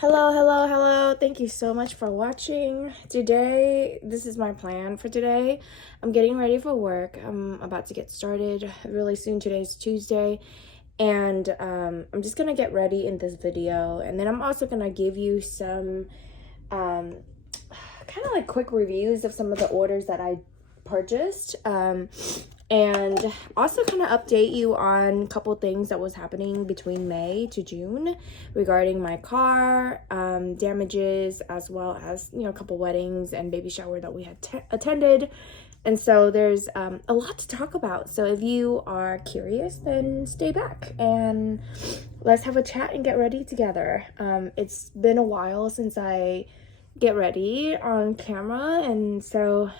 Hello. Thank you so much for watching. Today, this is my plan for today. I'm getting ready for work. I'm about to get started really soon. Today's Tuesday. And I'm just gonna get ready in this video. And then I'm also gonna give you some kind of like quick reviews of some of the orders that I purchased. And also kind of update you on a couple things that was happening between May to June regarding my car, damages, as well as, a couple weddings and baby shower that we had attended. And so there's a lot to talk about. So if you are curious, then stay back and let's have a chat and get ready together. It's been a while since I get ready on camera, and so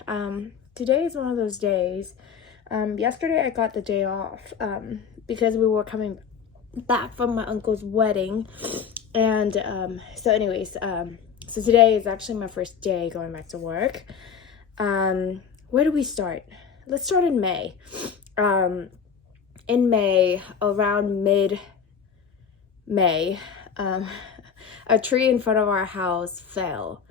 today is one of those days. Yesterday I got the day off because we were coming back from my uncle's wedding, and so today is actually my first day going back to work. Where do we start? Let's start in May. In May, around mid-May, a tree in front of our house fell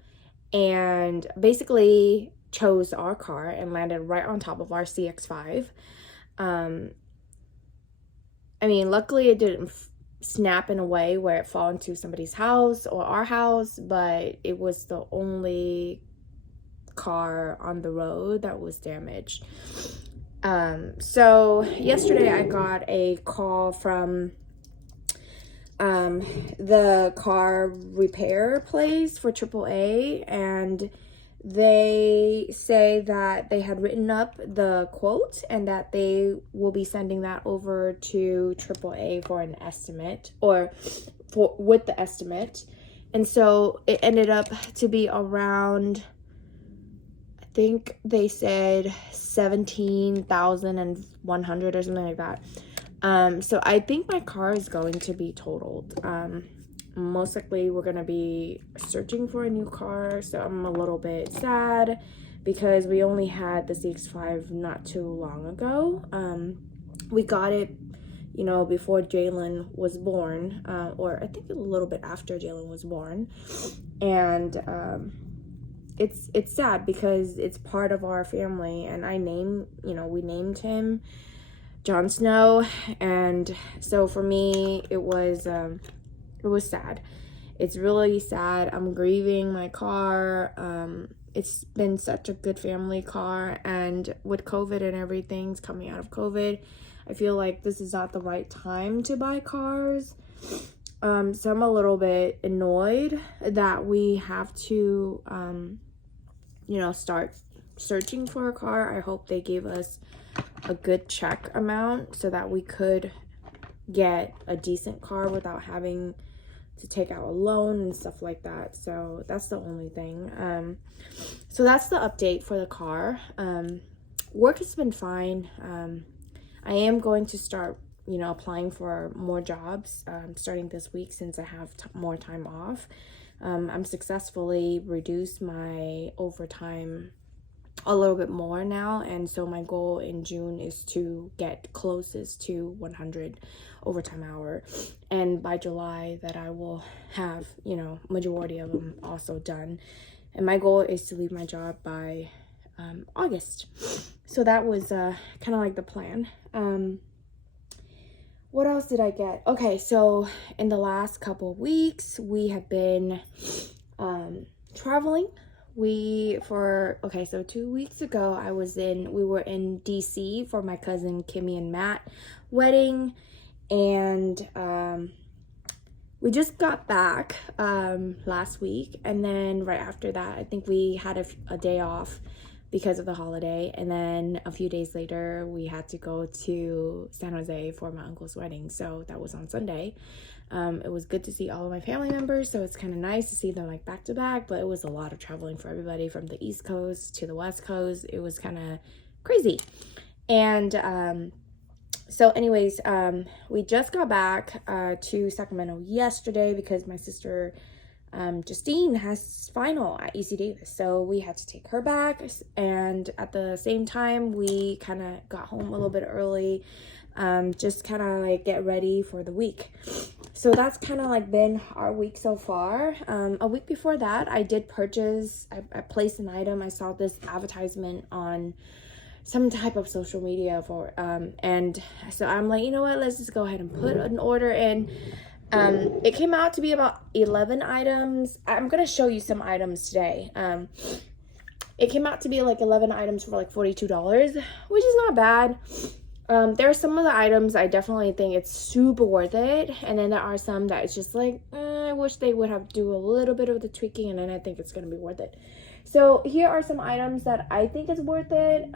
and basically chose our car and landed right on top of our CX-5. Luckily it didn't snap in a way where it fall into somebody's house or our house, but it was the only car on the road that was damaged. So yesterday I got a call from the car repair place for AAA, and they say that they had written up the quote and that they will be sending that over to AAA for an estimate, or with the estimate. And so it ended up to be around, I think they said 17,100 or something like that. So I think my car is going to be totaled. Most likely we're gonna be searching for a new car, so I'm a little bit sad because we only had the CX-5 not too long ago. We got it, before Jalen was born, or I think a little bit after Jalen was born, and it's sad because it's part of our family, and we named him Jon Snow, and so for me it was sad. It's really sad. I'm grieving my car. It's been such a good family car, and with COVID and everything's coming out of COVID, I feel like this is not the right time to buy cars. So I'm a little bit annoyed that we have to start searching for a car. I hope they gave us a good check amount so that we could get a decent car without having to take out a loan and stuff like that. So that's the only thing. So that's the update for the car. Work has been fine. I am going to start applying for more jobs starting this week since I have more time off. I'm successfully reduced my overtime a little bit more now, and so my goal in June is to get closest to 100 overtime hour, and by July that I will have majority of them also done, and my goal is to leave my job by August. So that was kind of like the plan. What else did I get? Okay, so in the last couple of weeks we have been traveling. So 2 weeks ago we were in DC for my cousin Kimmy and Matt wedding, and we just got back last week, and then right after that I think we had a day off because of the holiday, and then a few days later we had to go to San Jose for my uncle's wedding, so that was on Sunday. It was good to see all of my family members, so it's kind of nice to see them like back to back, but it was a lot of traveling for everybody from the East Coast to the West Coast. It was kind of crazy. And so anyways, we just got back to Sacramento yesterday because my sister Justine has final at UC Davis, so we had to take her back, and at the same time we kind of got home a little bit early just kind of like get ready for the week. So that's kind of like been our week so far. A week before that, I did purchase, I placed an item. I saw this advertisement on some type of social media for, and so I'm like, you know what, let's just go ahead and put an order in. It came out to be about 11 items. I'm going to show you some items today. It came out to be like 11 items for like $42, which is not bad. There are some of the items I definitely think it's super worth it. And then there are some that it's just like, I wish they would have do a little bit of the tweaking, and then I think it's going to be worth it. So here are some items that I think is worth it.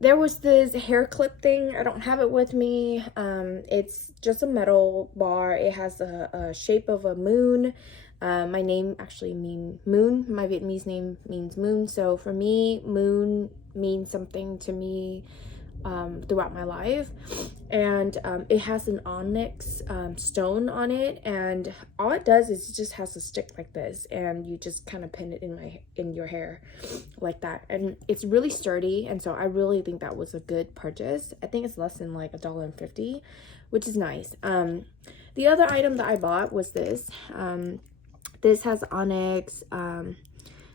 There was this hair clip thing. I don't have it with me. It's just a metal bar. It has a shape of a moon. My name actually means moon. My Vietnamese name means moon. So for me, moon means something to me throughout my life. And it has an onyx stone on it, and all it does is it just has a stick like this, and you just kind of pin it in your hair like that, and it's really sturdy. And so I really think that was a good purchase. I think it's less than like $1.50, which is nice. The other item that I bought was this. This has onyx.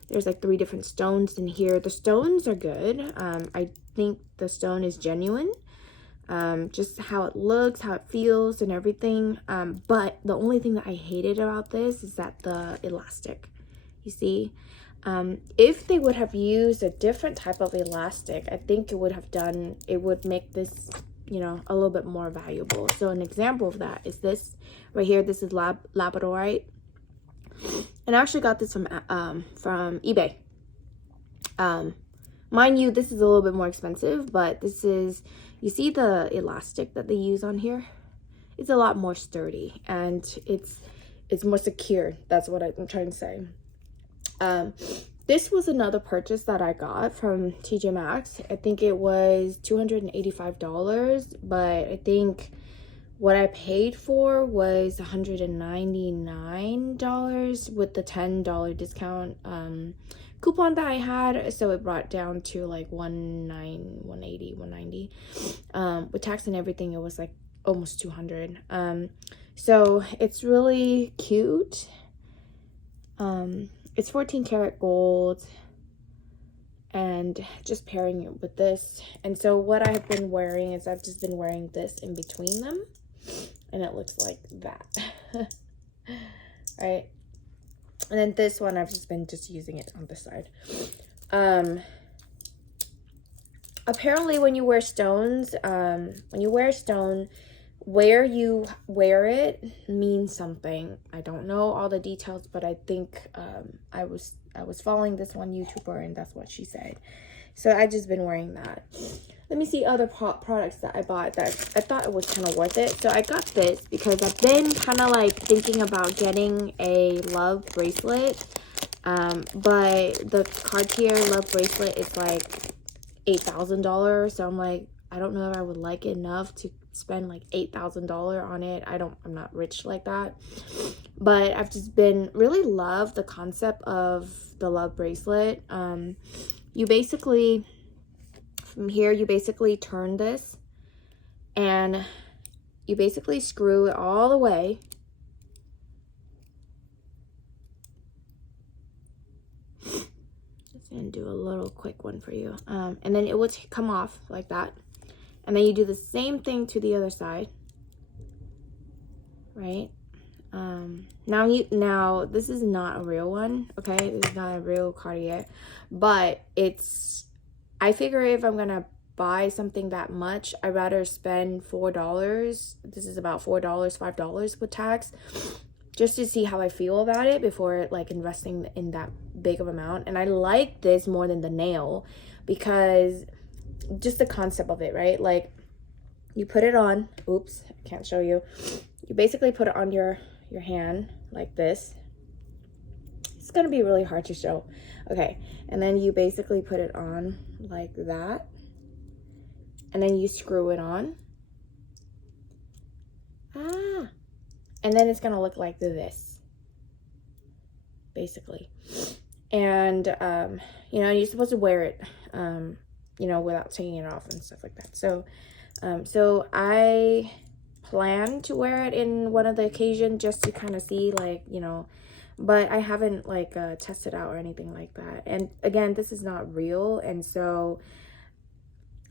There's like 3 different stones in here. The stones are good. I think the stone is genuine. Just how it looks, how it feels, and everything. But the only thing that I hated about this is that the elastic, you see, if they would have used a different type of elastic, I think it would make this, you know, a little bit more valuable. So an example of that is this right here. This is labradorite. And I actually got this from eBay. Mind you, this is a little bit more expensive, but this is, you see the elastic that they use on here? It's a lot more sturdy, and it's more secure. That's what I'm trying to say. This was another purchase that I got from TJ Maxx. I think it was $285, but I think what I paid for was $199 with the $10 discount coupon that I had. So it brought down to like $190. With tax and everything, it was like almost $200. So it's really cute. It's 14 karat gold, and just pairing it with this. And so what I've been wearing is I've just been wearing this in between them, and it looks like that. Right, and then this one I've just been using it on this side. Apparently when you wear stones, where you wear it means something. I don't know all the details, but I think I was following this one YouTuber, and that's what she said. So I just been wearing that. Let me see other products that I bought that I thought it was kind of worth it. So I got this because I've been kind of like thinking about getting a love bracelet, but the Cartier love bracelet is like $8,000. So I'm like, I don't know if I would like it enough to spend like $8,000 on it. I'm not rich like that, but I've just been really love the concept of the love bracelet. You basically, from here, you basically turn this, and you basically screw it all the way. Just gonna do a little quick one for you, and then it will come off like that. And then you do the same thing to the other side, right? Now this is not a real one, okay? This is not a real Cartier, but I figure if I'm gonna buy something that much, I'd rather spend $4. This is about $4, $5 with tax, just to see how I feel about it before like investing in that big of amount. And I like this more than the nail because just the concept of it, right? Like you put it on, oops, I can't show you. You basically put it on your hand like this. It's gonna be really hard to show. Okay, and then you basically put it on like that, and then you screw it on. And then it's gonna look like this, basically. And you know, you're supposed to wear it you know, without taking it off and stuff like that. So so I plan to wear it in one of the occasions just to kind of see, like, you know, but I haven't like tested out or anything like that. And again, this is not real, and so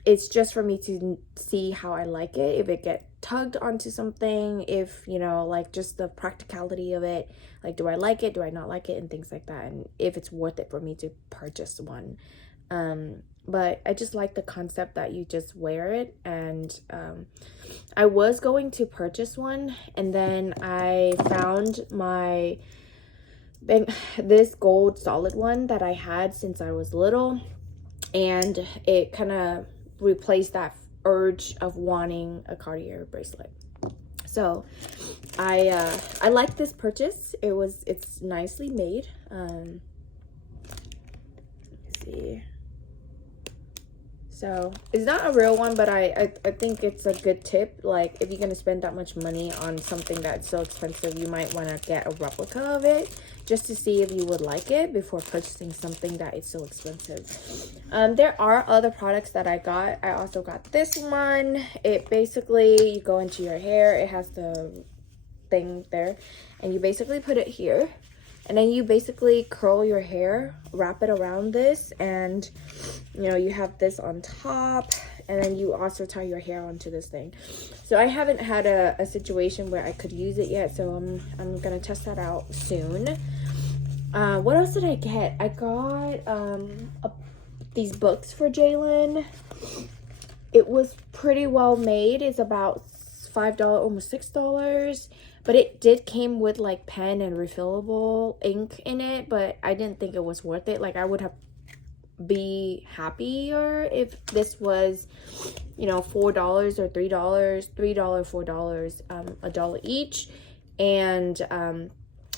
it's just for me to see how I like it, if it get tugged onto something, if, you know, like just the practicality of it, like do I like it, do I not like it, and things like that, and if it's worth it for me to purchase one. But I just like the concept that you just wear it. And I was going to purchase one, and then I found this gold solid one that I had since I was little, and it kind of replaced that urge of wanting a Cartier bracelet. So I like this purchase. It's nicely made. Let's see. So it's not a real one, but I think it's a good tip. Like, if you're gonna spend that much money on something that's so expensive, you might want to get a replica of it just to see if you would like it before purchasing something that is so expensive. There are other products that I got. I also got this one. It basically, you go into your hair, it has the thing there, and you basically put it here, and then you basically curl your hair, wrap it around this, and you know, you have this on top, and then you also tie your hair onto this thing. So I haven't had a situation where I could use it yet, so I'm gonna test that out soon. What else did I get? I got these books for Jalen. It was pretty well made. It's about $5, almost $6, but it did came with like pen and refillable ink in it, but I didn't think it was worth it. Like, I would have be happier if this was, you know, $4 or $3, $4, $1 each, and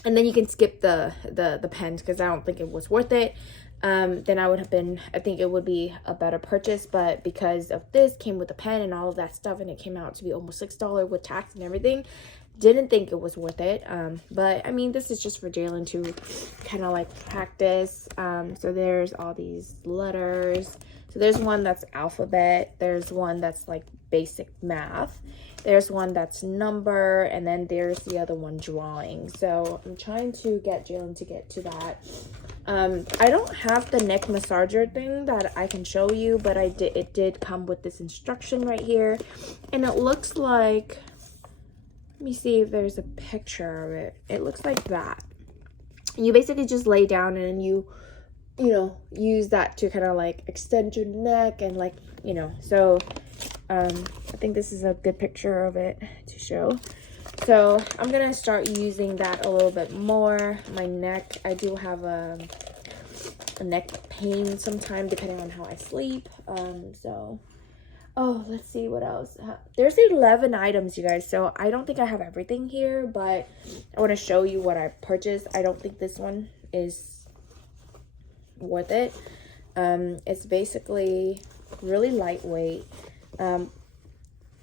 then you can skip the pens, because I don't think it was worth it. Then I think it would be a better purchase, but because of this came with a pen and all of that stuff, and it came out to be almost $6 with tax and everything, didn't think it was worth it. But I mean, this is just for Jalen to kind of like practice. So there's all these letters. So there's one that's alphabet, there's one that's like basic math, there's one that's number, and then there's the other one, drawing. So I'm trying to get Jalen to get to that. I don't have the neck massager thing that I can show you, but it did come with this instruction right here, and it looks like, let me see if there's a picture of it. It looks like that. You basically just lay down, and you know, use that to kind of like extend your neck, and like, you know, so I think this is a good picture of it to show. So I'm gonna start using that a little bit more. My neck, I do have a neck pain sometimes depending on how I sleep. So oh, let's see what else. There's 11 items, you guys, so I don't think I have everything here, but I want to show you what I purchased. I don't think this one is worth it. It's basically really lightweight.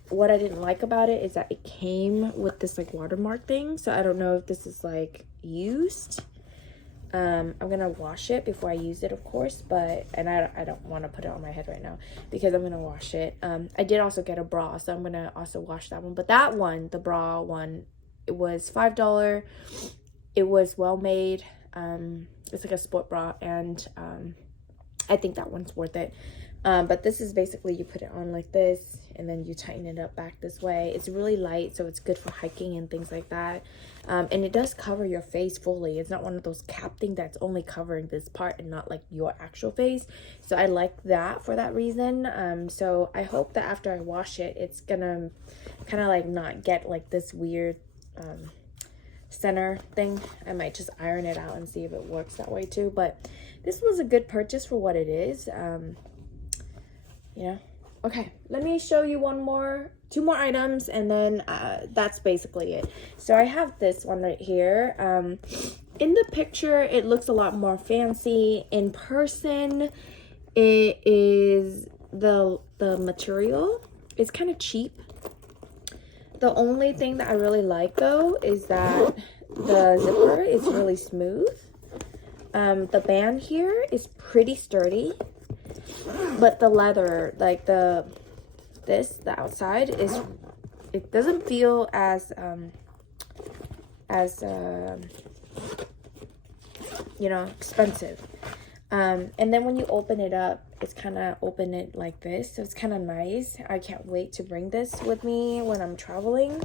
What I didn't like about it is that it came with this like watermark thing, so I don't know if this is like used. I'm gonna wash it before I use it, of course, but I don't want to put it on my head right now because I'm gonna wash it. I did also get a bra, so I'm gonna also wash that one. But that one, the bra one, it was $5. It was well made. It's like a sport bra, and I think that one's worth it. But this is basically, you put it on like this, and then you tighten it up back this way. It's really light, so it's good for hiking and things like that. And it does cover your face fully. It's not one of those cap things that's only covering this part and not like your actual face. So I like that for that reason. So I hope that after I wash it, it's gonna kind of like not get like this weird center thing. I might just iron it out and see if it works that way too. But this was a good purchase for what it is. Yeah. Okay, let me show you two more items, and then that's basically it. So I have this one right here. In the picture, it looks a lot more fancy. In person, it is the material is kind of cheap. The only thing that I really like though is that the zipper is really smooth. The band here is pretty sturdy. but the leather, like the outside is, it doesn't feel as you know, expensive. And then when you open it up, it's kind of open it like this, so it's kind of nice. I can't wait to bring this with me when I'm traveling.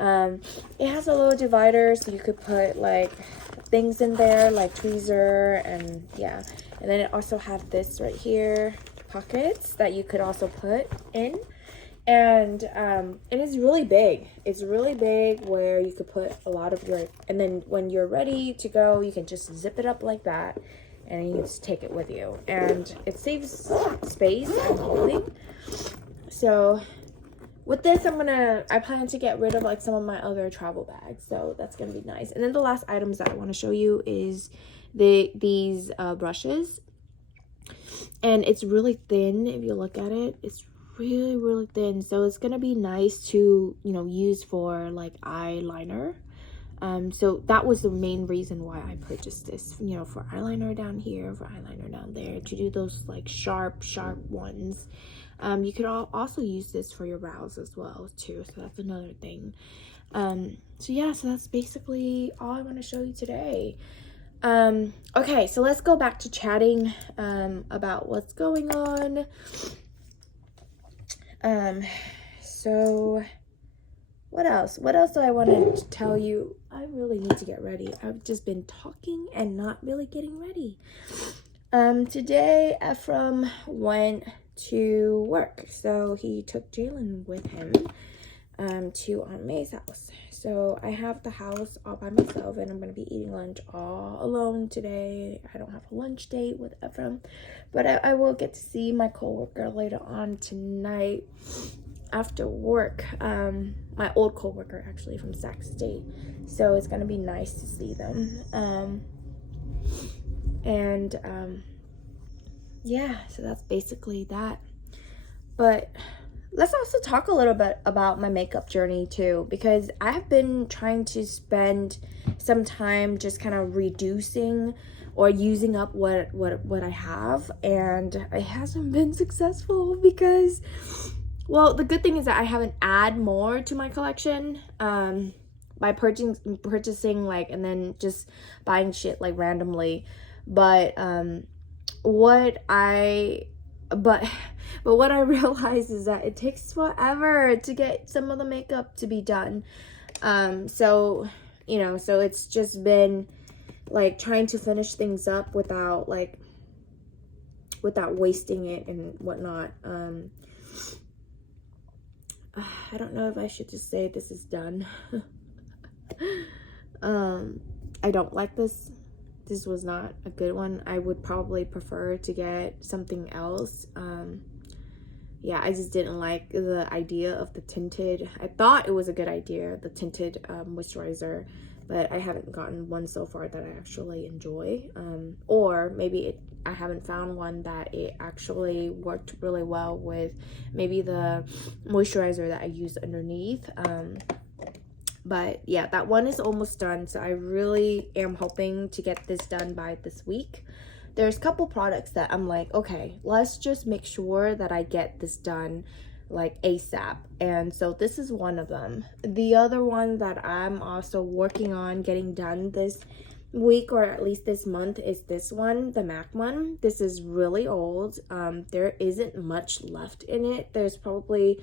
It has a little divider, so you could put like things in there like tweezer, and yeah. And then it also have this right here, pockets that you could also put in. And it is really big. It's really big where you could put a lot of your, and then when you're ready to go, you can just zip it up like that and you just take it with you, and it saves space and holding. So with this, I plan to get rid of like some of my other travel bags, so that's gonna be nice. And then the last items that I want to show you is these brushes, and it's really thin. If you look at it, it's really thin, so it's gonna be nice to, you know, use for like eyeliner. So that was the main reason why I purchased this, you know, for eyeliner down here, for eyeliner down there, to do those like sharp ones. You could also use this for your brows as well too, so that's another thing. So yeah, so that's basically all I want to show you today. Okay, so let's go back to chatting about what's going on. So what else do I want to tell you? I really need to get ready. I've just been talking and not really getting ready. Today Ephraim went to work, so he took Jalen with him to Aunt May's house. So I have the house all by myself, and I'm gonna be eating lunch all alone today. I don't have a lunch date with Ephraim, but I will get to see my coworker later on tonight after work. My old coworker, actually, from Sac State, so it's gonna be nice to see them. Yeah, so that's basically that. But let's also talk a little bit about my makeup journey too, because I have been trying to spend some time just kind of reducing or using up what I have, and it hasn't been successful because, well, the good thing is that I haven't add more to my collection by purchasing like, and then just buying shit like randomly. But what I realize is that it takes forever to get some of the makeup to be done. So, you know, so it's just been like trying to finish things up without wasting it and whatnot. I don't know if I should just say this is done. I don't like this. This was not a good one. I would probably prefer to get something else. Yeah, I just didn't like the idea of the tinted. I thought it was a good idea, the tinted moisturizer, but I haven't gotten one so far that I actually enjoy. Or maybe I haven't found one that it actually worked really well with maybe the moisturizer that I use underneath. But yeah, that one is almost done, so I really am hoping to get this done by this week. There's a couple products that I'm like, okay, let's just make sure that I get this done like ASAP. And so this is one of them. The other one that I'm also working on getting done this week, or at least this month, is this one, the MAC one. This is really old. There isn't much left in it. There's probably,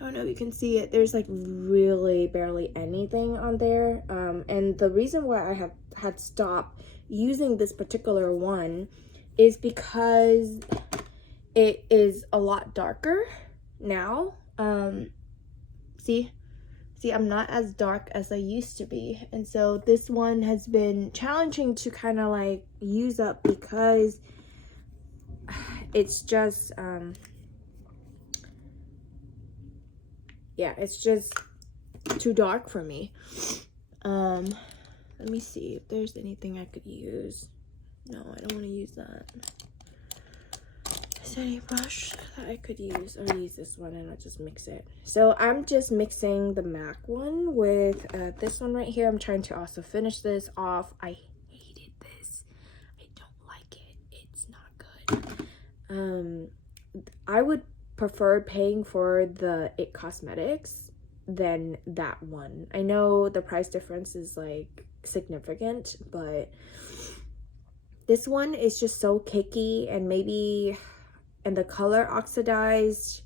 I don't know if you can see it, there's like really barely anything on there. And the reason why I have had stopped using this particular one is because it is a lot darker now. See, I'm not as dark as I used to be, and so this one has been challenging to kind of like use up because it's just yeah, it's just too dark for me. Let me see if there's anything I could use. No, I don't want to use that. Is there any brush that I could use? I'll use this one and I'll just mix it. So I'm just mixing the MAC one with this one right here. I'm trying to also finish this off. I hated this. I don't like it. It's not good. I would prefer paying for the It Cosmetics than that one. I know the price difference is like significant, but this one is just so cakey, and maybe, and the color oxidized.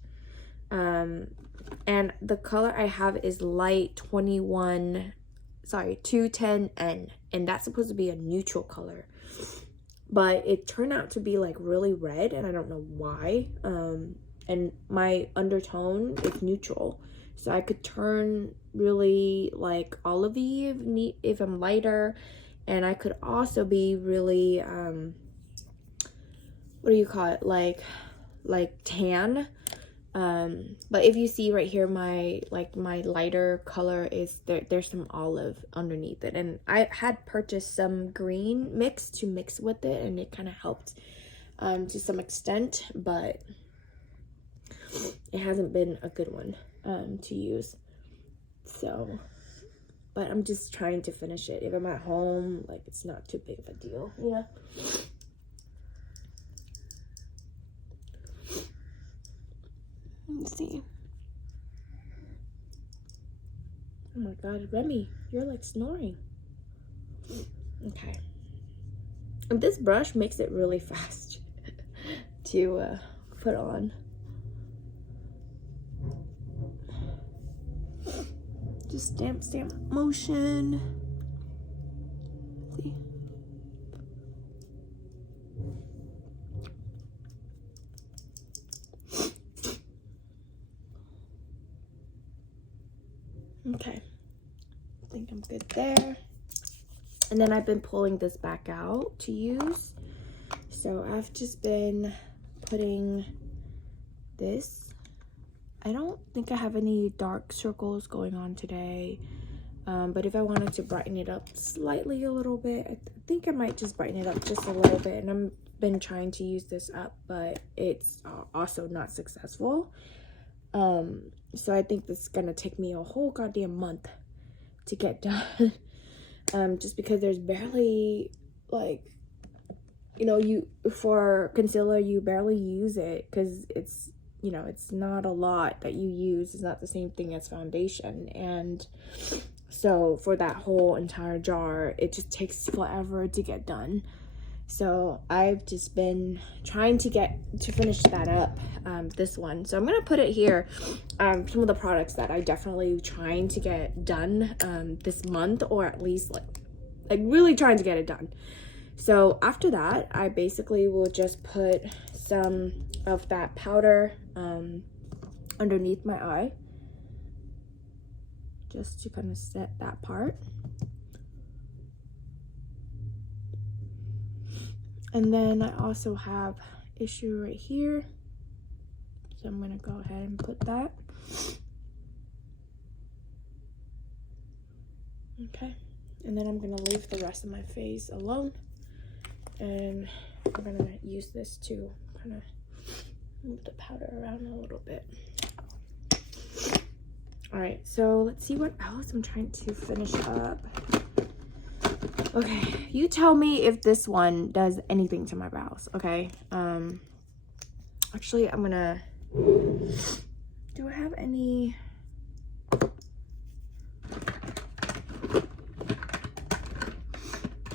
And the color I have is light 210N, and that's supposed to be a neutral color, but it turned out to be like really red, and I don't know why. And my undertone is neutral, so I could turn really like olivey if I'm lighter, and I could also be really what do you call it, like tan. But if you see right here, my lighter color is there's some olive underneath it, and I had purchased some green mix to mix with it, and it kind of helped to some extent, but it hasn't been a good one to use. So, but I'm just trying to finish it. If I'm at home, like, it's not too big of a deal, you know. Let's see. Oh my god, Remy, you're like snoring. Okay. And this brush makes it really fast to put on. Just stamp motion. Let's see. Okay, I think I'm good there. And then I've been pulling this back out to use. So I've just been putting this. I don't think I have any dark circles going on today. But if I wanted to brighten it up slightly a little bit, I think I might just brighten it up just a little bit. And I've been trying to use this up, but it's also not successful. So I think this is gonna take me a whole goddamn month to get done. Just because there's barely, like, you know, for concealer you barely use it because it's, you know, it's not a lot that you use. It's not the same thing as foundation, and so for that whole entire jar it just takes forever to get done. So I've just been trying to finish that up, this one. So I'm gonna put it here, some of the products that I definitely trying to get done this month, or at least like really trying to get it done. So after that, I basically will just put some of that powder underneath my eye, just to kind of set that part. And then I also have issue right here, so I'm gonna go ahead and put that. Okay, and then I'm gonna leave the rest of my face alone, and I'm gonna use this to kind of move the powder around a little bit. All right, so let's see what else I'm trying to finish up. Okay, you tell me if this one does anything to my brows, okay? Actually, I'm gonna, do I have any,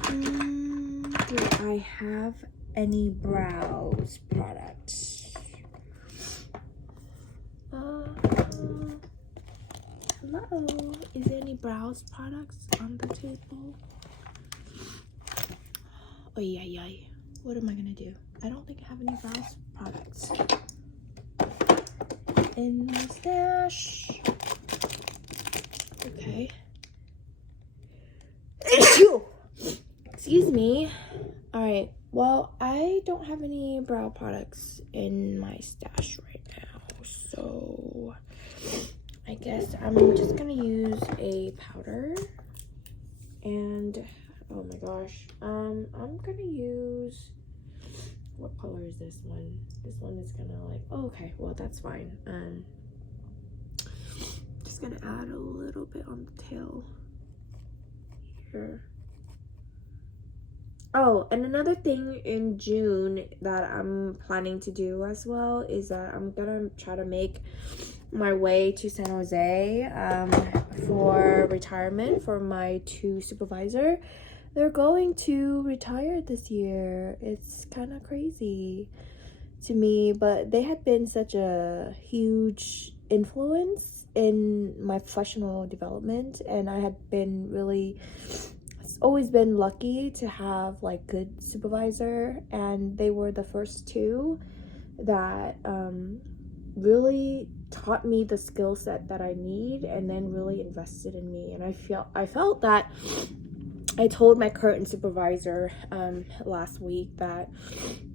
do I have any brows products? Hello, is there any brows products on the table? Oh yeah. What am I gonna do? I don't think I have any brows products in my stash. Okay. Excuse me. All right. Well, I don't have any brow products in my stash right now, so I guess I'm just gonna use a powder, and oh my gosh, I'm gonna use, what color is this one? This one is gonna like, oh, okay, well that's fine. Just gonna add a little bit on the tail here. Oh, and another thing in June that I'm planning to do as well is that I'm gonna try to make my way to San Jose for retirement for my two supervisor. They're going to retire this year. It's kind of crazy to me, but they had been such a huge influence in my professional development, and I had been really, it's always been lucky to have like good supervisor, and they were the first two that really taught me the skill set that I need and then really invested in me. And I felt that I told my current supervisor last week that,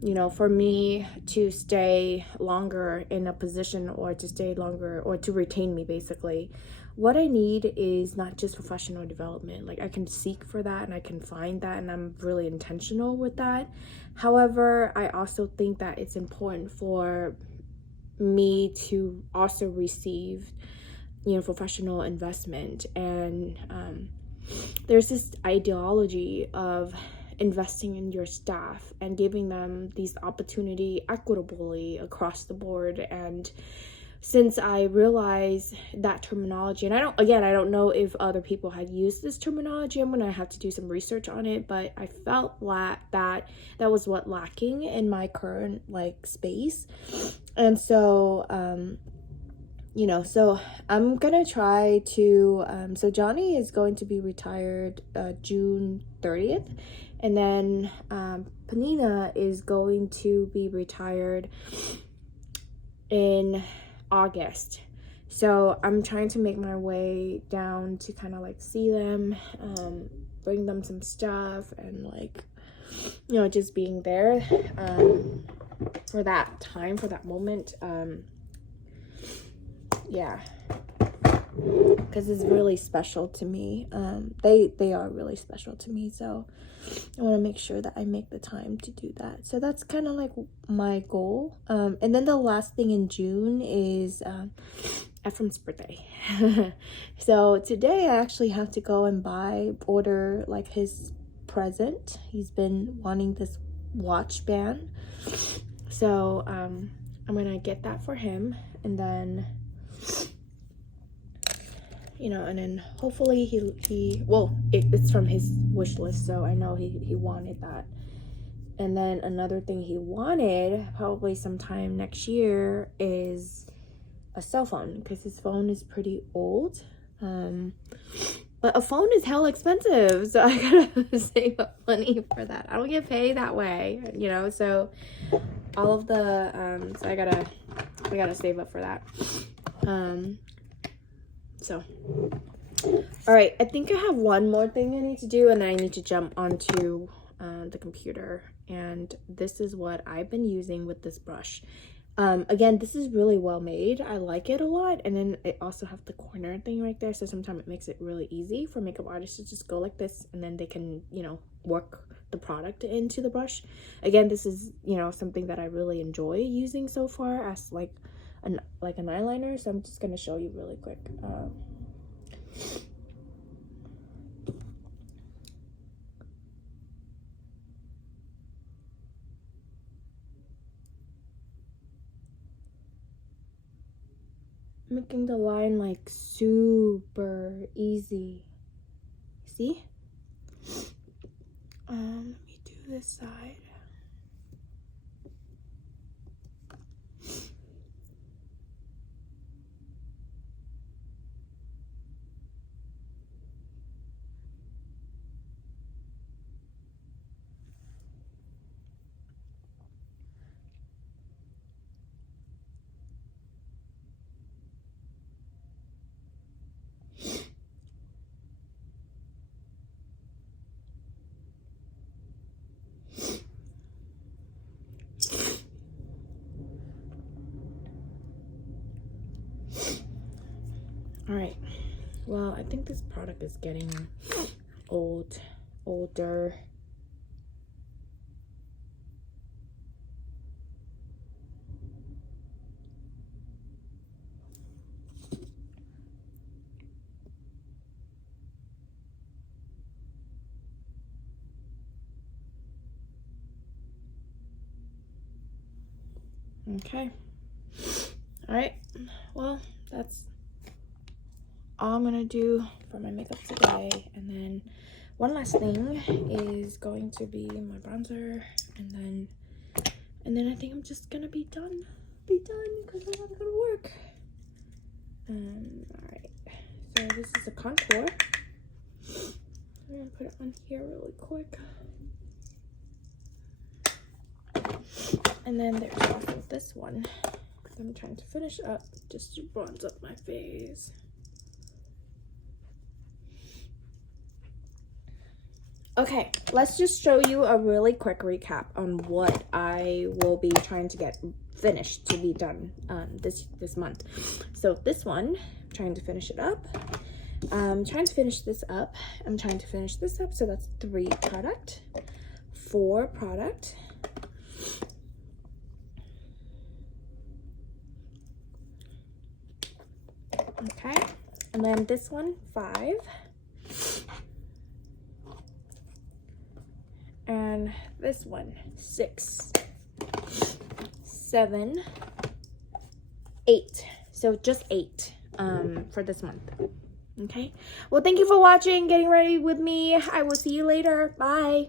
you know, for me to stay longer in a position or to stay longer or to retain me, basically, what I need is not just professional development. Like, I can seek for that and I can find that, and I'm really intentional with that. However, I also think that it's important for me to also receive, you know, professional investment. And there's this ideology of investing in your staff and giving them these opportunity equitably across the board. And since I realized that terminology, and I don't know if other people had used this terminology, I'm gonna have to do some research on it, but I felt that was what lacking in my current like space. And so you know, so I'm gonna try to so Johnny is going to be retired June 30th, and then Panina is going to be retired in August. So I'm trying to make my way down to kind of like see them, bring them some stuff, and like, you know, just being there for that time, for that moment. Yeah, because it's really special to me. They are really special to me, so I want to make sure that I make the time to do that. So that's kind of like my goal. And then the last thing in June is Ephraim's birthday. So today I actually have to go and order like his present. He's been wanting this watch band, so I'm gonna get that for him, and then, you know, and then hopefully it's from his wish list, so I know he wanted that. And then another thing he wanted probably sometime next year is a cell phone, because his phone is pretty old. But a phone is hell expensive, so I gotta save up money for that. I don't get paid that way, you know, so all of the so I gotta save up for that. So all right, I think I have one more thing I need to do, and then I need to jump onto the computer. And this is what I've been using with this brush. Again, this is really well made. I like it a lot. And then it also have the corner thing right there, so sometimes it makes it really easy for makeup artists to just go like this, and then they can, you know, work the product into the brush. Again, this is, you know, something that I really enjoy using so far as like an eyeliner. So I'm just gonna show you really quick. Making the line like super easy. See? Let me do this side. All right. Well, I think this product is getting older. Okay. All right. Well, that's all I'm gonna do for my makeup today. And then one last thing is going to be my bronzer, and then I think I'm just gonna be done because I gotta go to work. All right. So this is a contour. I'm gonna put it on here really quick. And then there's also this one. I'm trying to finish up just to bronze up my face. Okay, let's just show you a really quick recap on what I will be trying to get finished to be done this month. So this one, I'm trying to finish it up. I'm trying to finish this up. I'm trying to finish this up. So that's 3 product, 4 product. Okay, and then this one, 5. And this one, 6, 7, 8. So just 8 for this month. Okay, well, thank you for watching, getting ready with me. I will see you later. Bye.